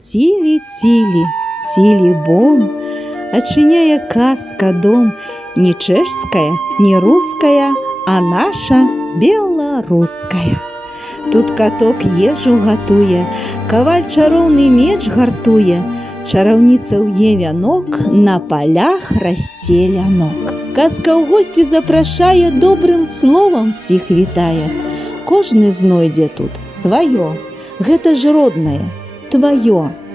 Цілі-цілі, цілі бом, Очиняя казка дом, Не чешская, не русская, А наша белорусская. Тут каток ежу гатуе, Каваль чароўны меч гартуе, Чараўніца ўе вянок, На полях расце лянок. Казка ў госці запрашае, Добрым словам сіх вітае. Кожны знойдзе тут сваё, Гэта ж роднае, тваё.